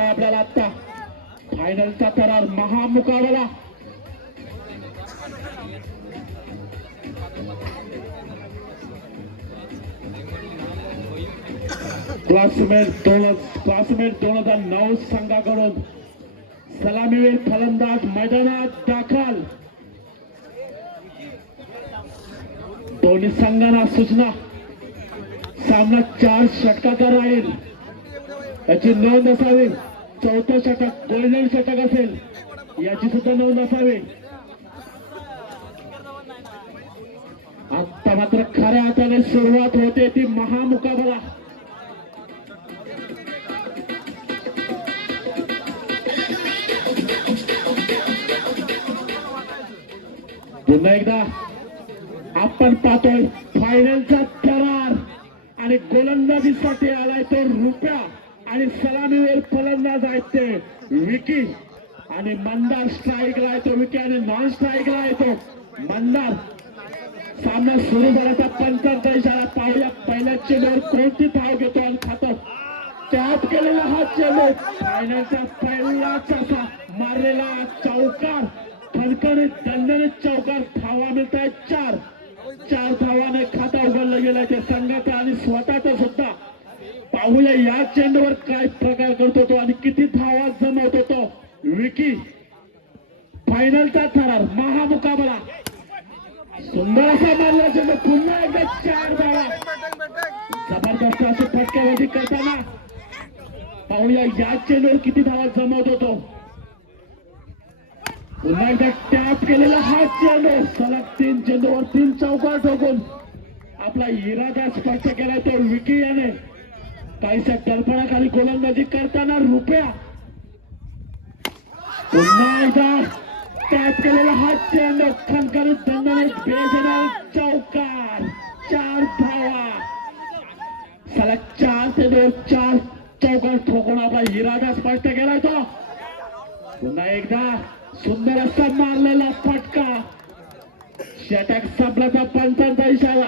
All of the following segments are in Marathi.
आपल्याला आता फायनलचा करार महामुकाबला क्लासमेट 2009 संघाकडून सलामीवीर फलंदाज मैदानात दाखल. दोन्ही संघांना सूचना, सामना 4 षटकाचा राहील याची नोंद असावी. चौथा षटक गोल्डन षटक असेल याची सुद्धा नोंद असावी. आता मात्र खऱ्या हाताने सुरुवात होते ती महामुकाबला. पुन्हा एकदा आपण पाहतोय फायनलचा करार आणि गोलंदाजीसाठी आलाय तो रुपया आणि सलामीवर फलंदाज आहेत ते विकी आणि मंदार. स्ट्राईकला आहे तो विकी आणि नॉन स्ट्राईकला आहे तो मंदार. सामना सुरू झाल्याचा पंचांचा इशारा. पाहूया पहिल्या चेंडूवर कोणती धाव घेतो आणि खातो. त्यात केलेला हा चेंडू फायनलचा पहिलाच असा मारलेला चौकार. खणखणीत दणदणीत चौकार. धावा मिळत आहेत 4 धावाने खाता उघडलं गेलं ते संघाचा आणि स्वतःचा सुद्धा. पाहूया या चेंडूवर काय प्रकार करतो तो आणि किती धावा जमवतो तो विकी. फायनलचा थरार महामुकाबला. सुंदर असा मारला चेंडू. पुन्हा एकदा 4 धावा. जबरदस्त असे फटकेबाजी करताना पाहूया या चेंडूवर किती धावा जमवतो तो. पुन्हा एकदा टॅप केलेला हा चेंडू. सलग 3 चेंडूवर 3 चौकार ठोकून आपला इरादा स्पष्ट केला तो विकी याने. काहीसा कल्पनाखाली गोलंदाजी करताना रुपया. पुन्हा एकदा टॅप केलेला हा चेंडू. खणखणीत दणदणीत बेजबाब चौकार. 4 धावा. सलग 4 चेंडूवर 4 चौकार ठोकून आपला इरादा स्पष्ट केला तो. पुन्हा एकदा सुंदर असा मारलेला फटका. षटक संपल्याचा पंचांचा इशारा.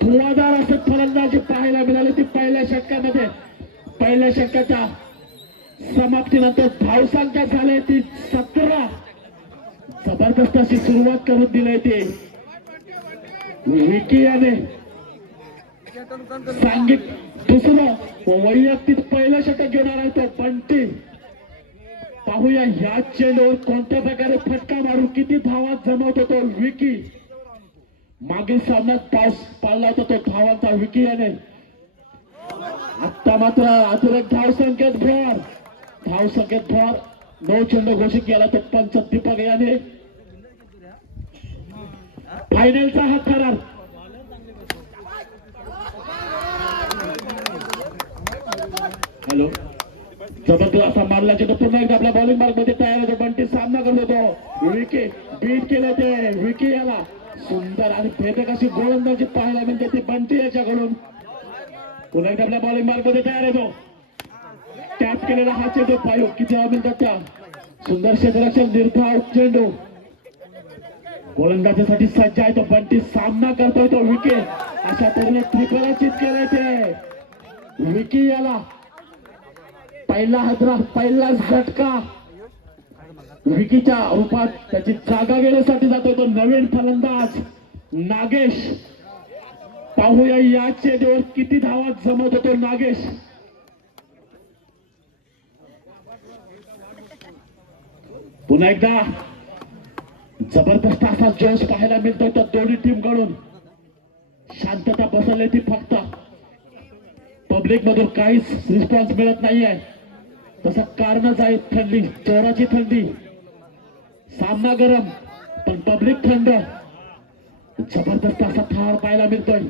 धुवाधार असे फलंदाजी पाहायला मिळाली ती पहिल्या षटकामध्ये. पहिल्या षटकाच्या समाप्तीनंतर धावसंख्या झाली ती 17. जबरदस्त अशी सुरुवात करून दिली ती विकी याने. सांगित दुसरं वैयक्तिक पहिलं षटक घेणार आहे तो बंटी. पाहूया ह्या चेंडूवर कोणत्या प्रकारे फटका मारून किती धावा जमवतो तो विकी. मागील सामन्यात पाऊस पाडला होता तो धावांचा विकी याने. आता मात्र अतिरिक्त धावसंख्येत भर. 9 चेंडू घोषित केला तो पंच दीपक याने. फायनलचा हा करार. हॅलो. जबरदस्त असा मारला चेंडू पुन्हा एकदा आपल्या बॉलिंग मार्ग मध्ये तयार होतो. बंटी सामना करत होतो. विकी बीट केले ते विकी याला. सुंदर आणि भेदक अशी गोलंदाजी पाहायला मिळते ती बंटी याच्याकडून. पुन्हा एकदा आपल्या बॉलिंग मार्ग मध्ये तयार होतो. टॅप केलेला हा चेंडू. पाहू किती धावा मिळतात त्या. सुंदर क्षेत्ररक्षण निर्धाव चेंडू. गोलंदाजीसाठी सज्ज आहे तो बंटी. सामना करतोय तो विकी. अशा तऱ्हेने त्रिफलाचित केलंय ते विकी याला. पहिला हदरा पहिला झटका विकीच्या रूपात त्याची जागा घेण्यासाठी जातो तो नवीन फलंदाज नागेश. पाहूया या चेंडूवर किती धावा जमवतो तो नागेश. पुन्हा एकदा जबरदस्त असा जोश पाहायला मिळतो त्या दोन्ही टीम कडून. शांतता बसवली ती फक्त. पब्लिक मधून काहीच रिस्पॉन्स मिळत नाहीये. तसं कारणच आहे थंडी. जोराची थंडी. सामना गरम पण पब्लिक थंड. जबरदस्त असा थार पाहायला मिळतोय.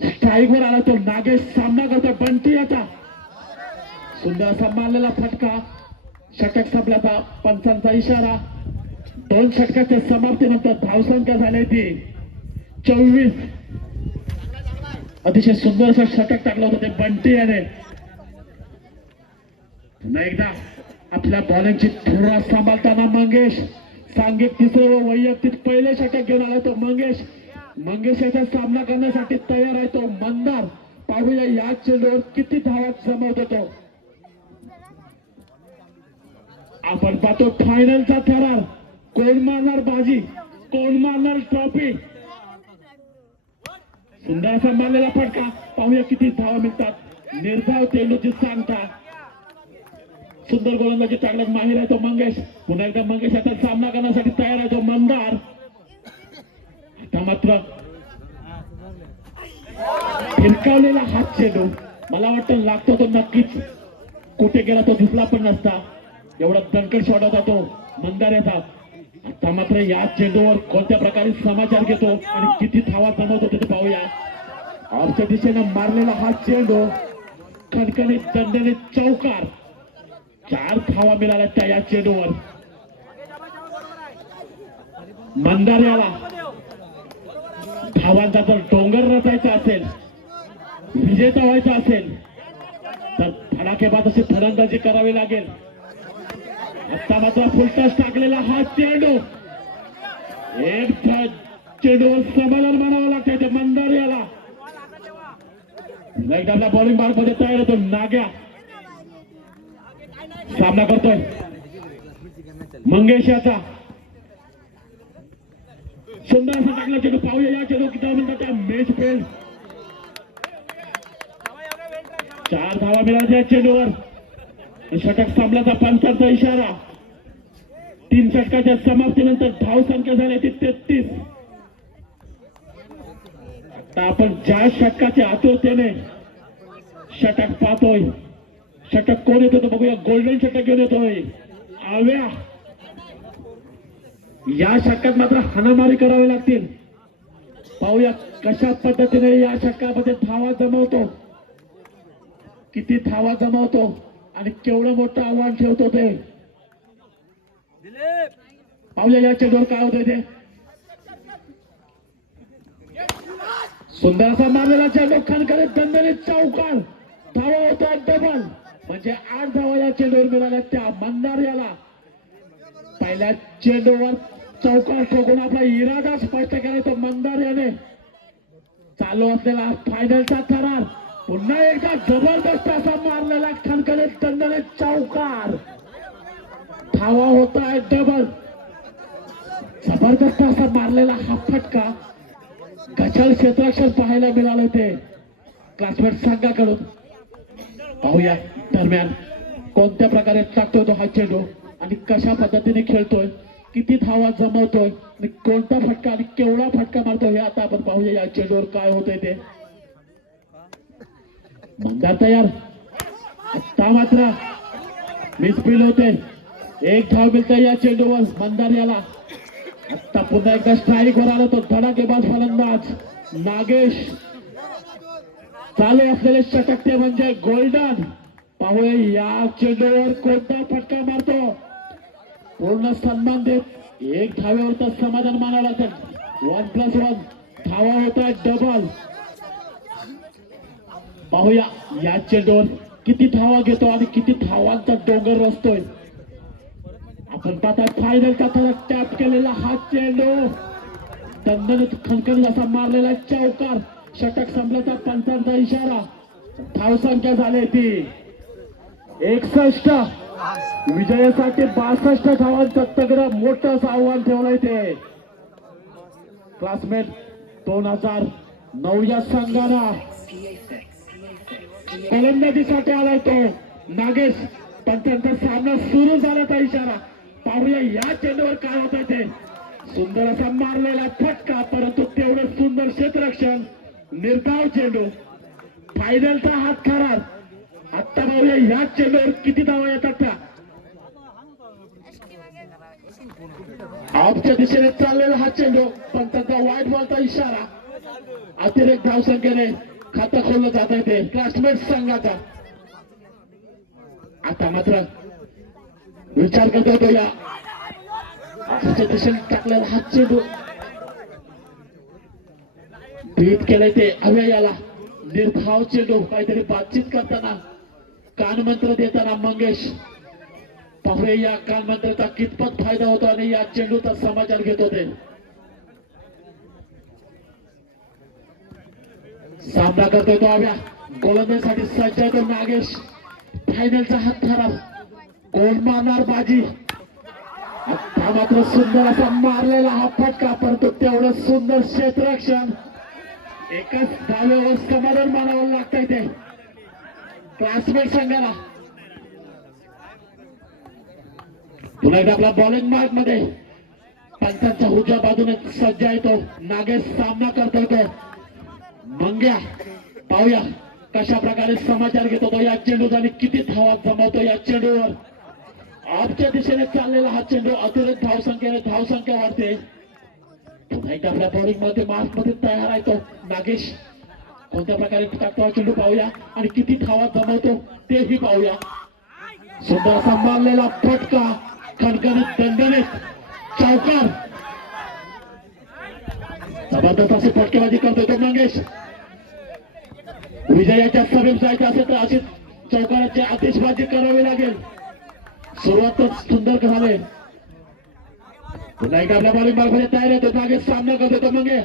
स्ट्राईकवर आला तो नागेश. सामना करतोय बंटी याचा. सुंदर असा मारलेला फटका. षटक संपल्याचा पंचांचा इशारा. 2 षटकाच्या समाप्तीनंतर धावसंख्या झाली ती 24. अतिशय सुंदर असं षटक टाकलं होतं ते बंटी याने. पुन्हा एकदा आपल्या बॉलिंगची धुरा सांभाळताना मंगेश. सांघिक तिसरं वैयक्तिक पहिले षटक घेऊन आला तो मंगेश याचा सामना करण्यासाठी तयार आहे तो मंदार. पाहूया या चेंडूवर किती धावा जमवतो तो. आपण पाहतो फायनलचा थरार. कोण मारणार बाजी, कोण मारणार ट्रॉफी. सुंदर असा मारलेला फटका. पाहूया किती धावा मिळतात. निर्धाव चेंडूची सांगता. सुंदर गोलंदाजी टाकण्यात माहीर आहे तो मंगेश. पुन्हा एकदा मंगेश आता सामना करण्यासाठी तयार आहे तो मंदार. आता मात्र फिरकावलेला हात चेंडू. मला वाटतं लागतो तो नक्कीच. कुठे गेला तो दिसला पण नसता. एवढा दणकट शॉट होता तो मंदार याचा. आता मात्र या चेंडूवर कोणत्या प्रकारे समाचार घेतो आणि किती धावा जमवतो ते पाहूया. ऑफच्या दिशेनं मारलेला हा चेंडू खणखणीत दणदणीत चौकार. 4 धावा मिळाल्या त्या या चेंडूवर. मंदार याला धावांचा जर डोंगर रचायचा असेल, विजेता व्हायचा असेल तर धडाकेबाद अशी फलंदाजी करावी लागेल. आता मात्र फुलटॉस टाकलेला हा चेंडू. एक चेंडूवर समाधान मानावं लागतंय ते मंदार याला. आपल्या बॉलिंग मार्क मध्ये तयार होतो नाग्या. सामना करतोय मंगेश याचा. सुंदर असा टाकला चेंडू. पाहूया या चेंडू किती म्हणतात त्या मॅच फेल. 4 धावा मिळाल्या या चेंडूवर. षटक संपल्याचा पंचांचा इशारा. 3 षटकाच्या समाप्तीनंतर धाव संख्या झाली ती 33. आता आपण ज्या षटकाच्या आतुरतेने षटक पाहतोय. षटक कोण येतो तो बघूया. गोल्डन षटक घेऊन येतोय आव्या. या षटकात मात्र हाणामारी करावी लागतील. पाहूया कशा पद्धतीने या षटकामध्ये धावा जमवतो, किती धावा जमवतो आणि केवढं मोठं आव्हान ठेवतो ते. पाहूया या चेंडूवर काय होतंय ते. सुंदर असा मारलेला चेंडू खणखणीत दणदणीत चौकार. धावा होता डबल. म्हणजे 8 धावा या चेंडूवर मिळाल्या त्या मंदार याला. पहिल्या चेंडूवर चौकार ठोकून आपला इरादा स्पष्ट केला तो मंदार याने. चालू असलेला फायनलचा थरार. पुन्हा एकदा जबरदस्त असा मारलेला खणखणीत दणदणीत चौकार. धावा होता डबल. जबरदस्त असा मारलेला हा फटका. गचल क्षेत्राक्षर पाहायला मिळाले ते क्लासमेट संघाकडून. पाहूया दरम्यान कोणत्या प्रकारे टाकतोय तो हा चेंडू आणि कशा पद्धतीने खेळतोय, किती धावा जमवतोय आणि कोणता फटका आणि केवढा फटका मारतोय हे आता आपण पाहूया या चेंडूवर काय होतंय ते. मंदार तयार. आता मात्र मिसफील्ड होते. 1 धाव मिळते या चेंडूवर मंदार याला. आता पुन्हा एकदा स्ट्राईक वर आला तो धडाकेबाज फलंदाज नागेश. चालू असलेले षटक ते म्हणजे गोल्डन. पाहूया या चेंडूवर कोणता फटका मारतो. पूर्ण सन्मान देत 1 धावेवर तर समाधान मानावं लागतं. 1+1 धावा होता डबल. पाहूया या चेंडूवर किती धावा घेतो आणि किती धावांचा डोंगर रचतोय. आपण पाहता फायनलचा थरार टॅप केलेला हा चेंडू. दणदणीत खणखणीत असा मारलेला चौकार. षटक संपल्याचा पंचांचा इशारा. धाव संख्या झाली ती 61. विजयासाठी 62 धावांचं तगडं मोठं असं आव्हान ठेवलंय ते क्लासमेट 2009 या संघाला. फलंदाजीसाठी आलाय तो नागेश. पंचांचा सामना सुरू झाल्याचा इशारा. पाहूया या चेंडूवर काय होतंय ते. सुंदर असा मारलेला फटका, परंतु तेवढं सुंदर क्षेत्ररक्षण. निर्धाव चेंडू. फायनलचा हात थरार. आता पाहूया या चेंडूवर किती धावा येतात त्या. ऑफच्या दिशेने चाललेला हा चेंडू. पंचांचा वाईट बॉलचा इशारा. अतिरिक्त धाव संख्येने खातं खोललं जात आहे ते क्लासमेट संघाचा. आता मात्र विचार करतोय तो या ऑफच्या दिशेने टाकलेला हा चेंडू. बीट केलंय ते हव्या याला. निर्धाव चेंडू. काहीतरी बातचीत करताना कानमंत्र देताना मंगेश. पाहूया या कानमंत्राचा कितपत फायदा होतो आणि या चेंडूचा समाचार घेत होते. सामना करतोय तो हव्या. गोलंदाजीसाठी सज्ज तो नागेश. फायनलचा हात थरार. कोण मारणार बाजी? आता मात्र सुंदर असा मारलेला हा फटका, परंतु तेवढं सुंदर क्षेत्ररक्षण. एकाच धावेवर समाधान मानावं लागतंय ते क्लासमेट संघाला. पुन्हा एकदा आपला बॉलिंग मार्क मध्ये पंचांच्या उजव्या बाजूने सज्ज आहे तो नागेश सामना करतोय तो मंग्या. पाहूया कशा प्रकारे समाचार घेतो तो या चेंडूचा आणि किती धावा जमवतो या चेंडूवर. ऑफच्या दिशेने चाललेला हा चेंडू अतिरिक्त धावसंख्या वाढते. पुन्हा एकदा आपल्या बॉलिंग मध्ये मार्क मध्ये तयार आहे तो नागेश. कोणत्या प्रकारे टाकतो हा चेंडू पाहूया आणि किती धावा जमवतो तेही पाहूया. सुंदर असा मारलेला फटका, खणखणीत दणदणीत चौकार. जबरदस्त अशी फटकेबाजी करतोय तो मंगेश. विजयाच्या सभेत जायचे असेल तर अशी चौकाराची आतिषबाजी करावी लागेल. सुरुवातच सुंदर झाले. पुन्हा एकदा आपल्या बॉलिंग मार्फत तयार आहे तो नागेश सामना करतोय तो मंगे.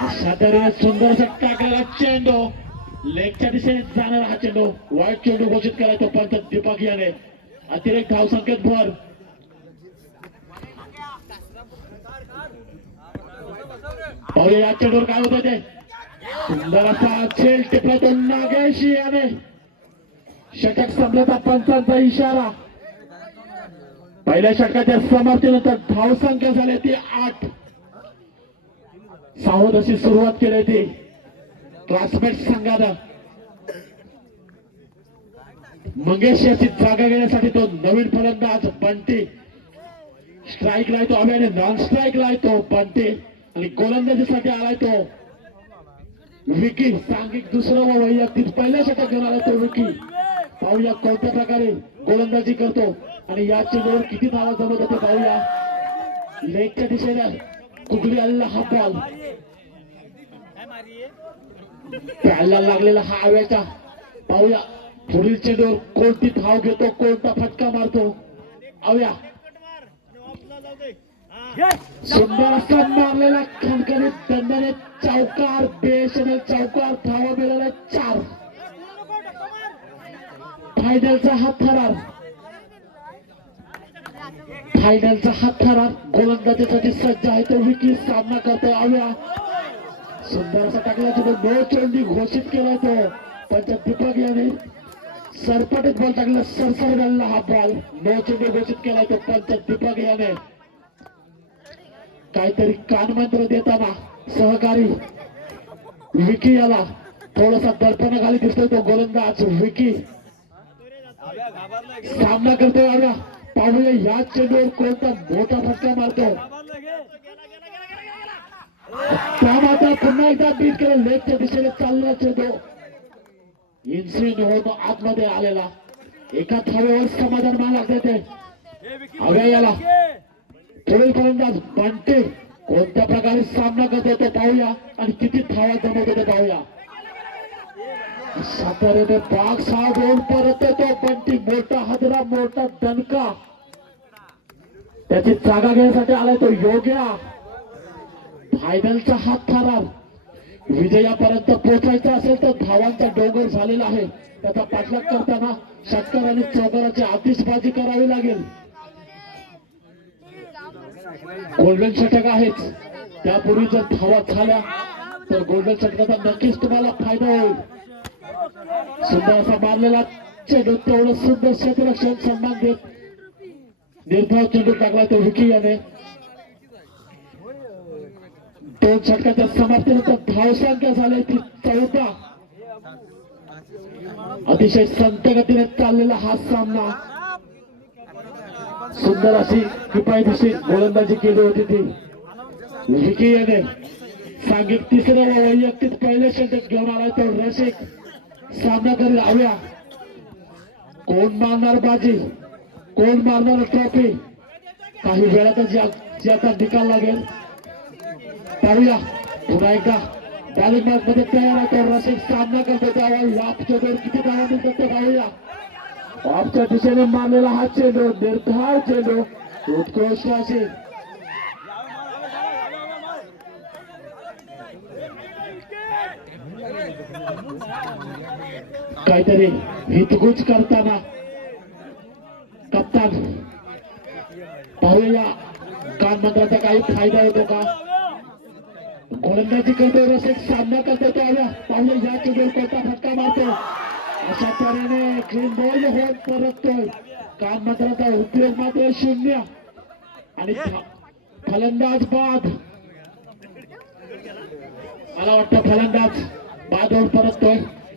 अशा तऱ्हेने सुंदर असा टाकलेला चेंडू लेगच्या दिशेने जाणारा हा चेंडू वाईट चेंडू घोषित केलाय तो पंच दीपक याने. अतिरिक्त धावसंख्येत भर. पाहूया या चेंडूवर काय होत ते. सुंदर असा झेल टिपला तो नागेश याने. षटक संपल्याचा पंचांचा इशारा. पहिल्या षटकाच्या समाप्तीनंतर धावसंख्या झाली ती 8. सावध अशी सुरुवात केली ती क्लासमेट संघानं. मंगेश याची जागा घेण्यासाठी तो नवीन फलंदाज बंटी. स्ट्राईक लायतो अभ्याने नॉन स्ट्राईक लायतो बंटी आणि गोलंदाजीसाठी आलाय तो विकी. सांघिक दुसरं व वैयक्तिक पहिल्या षटक घेऊन आला तो विकी. पाहूया कोणत्या प्रकारे गोलंदाजी करतो आणि या चेंडूवर किती धावा जमत होते पाहूया. लेगच्या दिशेने कुठली आलेला हा बॉल प्यायला लागलेला हा आव्याचा. पाहूया पुढील चेंडूवर कोणती धाव घेतो, कोणता फटका मारतो. आव्या सुंदर असा मारलेला खणखणीत दणदणीत चौकार. बेशनल चौकार. धावा मिळाल्या 4. फायनलचा हा थरार. फायनलचा हा थरार गोलंदाजीसाठी सज्ज आहे तो विकी. सामना करतो आव्या. सुंदर असा टाकला चेंडू नो चेंडू घोषित केला तो पंच दीपक याने. सरपटीत बॉल टाकला, सरसर घालला हा बॉल. नो चेंडू घोषित केला तो पंच दीपक याने. काहीतरी कानमंत्र देताना सहकारी विकी याला थोडासा दर्पणाखाली दिसतोय तो गोलंदाज विकी. सामना करतोय आव्या. पाहूया या चेंडूवर कोणता मोठा फटका मारतो. त्या मात्र पुन्हा एकदा बीट केलं. लेगच्या दिशेने चाललेला चेंडू इन्सिडेंट होतो आतमध्ये आलेला. एका धावेवर समाधान मानला ते हव्या याला. पुढील फलंदाज बंटी कोणत्या प्रकारे सामना करतो तो पाहूया आणि किती धावा जमवतो ते पाहूया. साताऱ्याने बाग 6 घेऊन परत येतो बंटी. मोठा हादरा, मोठा दणका. त्याची जागा घेण्यासाठी आलाय तो योग्या. फायनलचा हात थरार. विजयापर्यंत पोहोचायचा असेल तर धावांचा डोंगर झालेला आहे. त्याचा पाठलाग करताना षटकार आणि चौकाराची आतिषबाजी करावी लागेल. गोल्डन षटक आहेच. त्यापूर्वी जर धावा झाल्या तर गोल्डन षटकाचा नक्कीच तुम्हाला फायदा होईल. सुंदर असा मारलेला चेंडू तेवढं सुंदर क्षेत्ररक्षण सन्मान देत निर्धाव चेंडू टाकला तो विकी याने. 2 षटकाच्या समाप्तीनंतर धावसंख्या झाली ती 14. अतिशय संत गतीने चाललेला हा सामना. सुंदर अशी किफायतशीर गोलंदाजी केली होती ती विकी याने. सांघिक तिसरे व वैयक्तिक पहिले षटक घेऊन आलाय तो रसिक. सामना करील आव्या. कोण मारणार बाजी, कोण मारणार ट्रॉफी, काही वेळातच याचा निकाल लागेल. पाहूया पुन्हा एकदा बॉलिंग मॅच मध्ये तयार आहे तो रसिक. सामना करतो त्यावेळी लाभच्या जोर किती धावा मिळतात ते पाहूया. ऑफच्या दिशेने मारलेला हा चेंडू निर्धाव चेंडू उत्कृष्ट असेल. काहीतरी हितगुज करताना कप्तान पाहूया कानमंत्राचा काही फायदा होतो का. गोलंदाजी करतो रसिक, सामना करतो तो. पाहूया या चेंडूवर कोणता फटका मारतो. अशा तऱ्हेने क्लीन बॉल होत परततोय. कानमंत्राचा उपयोग मात्र शून्य आणि फलंदाज बाद. मला वाटतं फलंदाज बाद होऊन परततोय.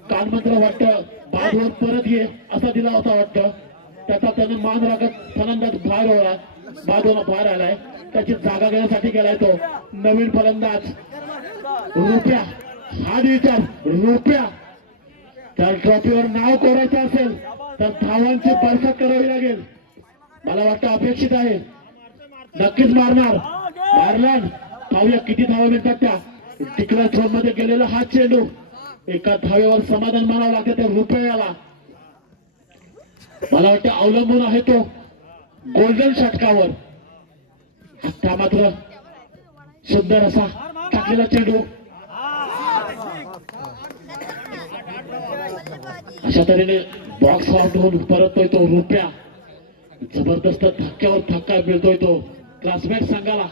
कानमंत्र वाटतं बाद होऊन परत ये असा दिला होता वाटतं. त्याचा त्याने मान राखत फलंदाज बाहेर होला, बाद होऊन बाहेर आलाय. त्याची जागा घेण्यासाठी गेलाय तो नवीन फलंदाज रुपया. हा विचार रुपया, त्या ट्रॉफीवर नाव कोरायचं असेल तर धावांची बरकत करावी लागेल. मला वाटतं अपेक्षित आहे, नक्कीच मारणार. मारला. पाहूया किती धावा मिळतात त्या. टिकला झोन मध्ये गेलेला हा चेंडू, एका धावेवर समाधान मानावं लागतं त्या रुपयाला. मला वाटतं अवलंबून आहे तो गोल्डन षटकावर. आता मात्र सुंदर असा टाकलेला चेंडू. अशा तऱ्हेने बॉक्स आउट होऊन परततोय तो रुपया. जबरदस्त धक्क्यावर धक्का मिळतोय तो क्लासमेट संघाला.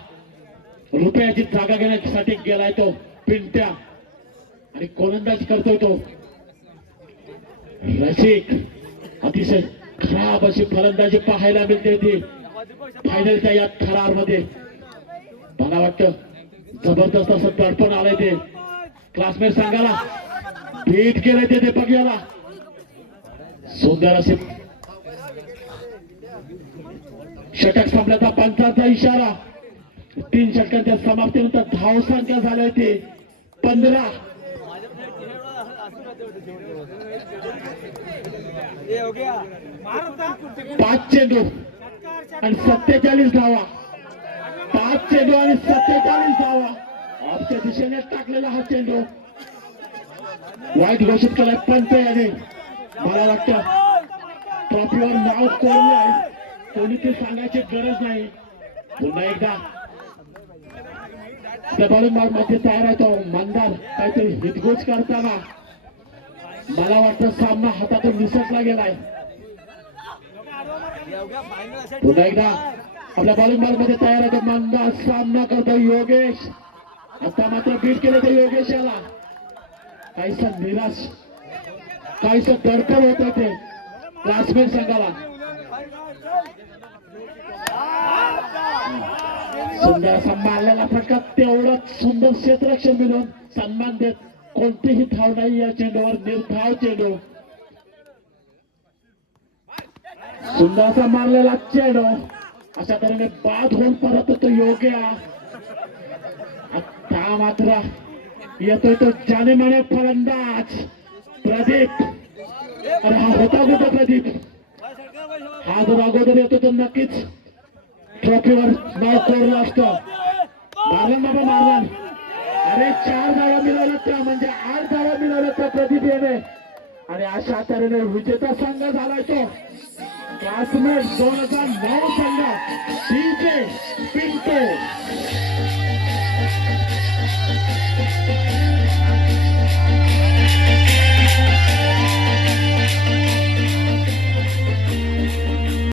रुपयाची जागा घेण्यासाठी गेलाय तो पिंट्या आणि गोलंदाजी करतोय तो रसिक. अतिशय खराब अशी फलंदाजी पाहायला मिळते ती फायनलच्या या थरार मध्ये. मला वाटतं जबरदस्त असं दडपण आलंय ते क्लासमेट संघाला. भेट केलंय ते बघायला. सुंदर असे षटक संपल्याचा पंचाचा इशारा. 3 षटकांच्या समाप्तीनंतर धावसंख्या झालंय ते 15. 5 चेंडू आणि 47 धावा. 5 चेंडू आणि 47 धावा. ऑफच्या दिशेने टाकलेला हा चेंडू वाईट घोषित केलाय पंच याने. मला वाटतं ट्रॉफीवर नाव कोरले आहे, कोणी ते सांगायची गरज नाही. पुन्हा एकदा बॉलिंग मध्ये तयार आहे तो मंदार. काहीतरी हितगुज करताना मला वाटतं सामना हातातून निसटला गेलाय. पुन्हा एकदा आपल्या बॉलिंग मध्ये तयार आहे तो मंदार. सामना करतो योगेश. आता मात्र बीट केलं तर योगेश याला काहीसा निराश, काहीसं दडपण होत ते क्लासमेट संघाला. सुंदर असा मारलेला फटका, तेवढंच सुंदर क्षेत्ररक्षण मिळून सन्मान देत. कोणतीही धाव नाही या चेंडूवर, निर्धाव चेंडू. सुंदर असा मारलेला चेंडू. अशा तऱ्हेने बाद होऊन परत तो योग्य. आता मात्र येतोय तो जाने माने फलंदाज प्रदीप. अरे हा होता कुठं प्रदीप. हा जर अगोदर येतो तर नक्कीच ट्रॉफीवर नाव कोरलं असतं. मारला बाबा मारला. अरे 4 धावा मिळवल्या त्या, म्हणजे 8 धावा मिळवल्या त्या प्रदीप याने. आणि अशा तऱ्हेने विजेता संघ झालाय तो क्लासमेट 2009 संघ.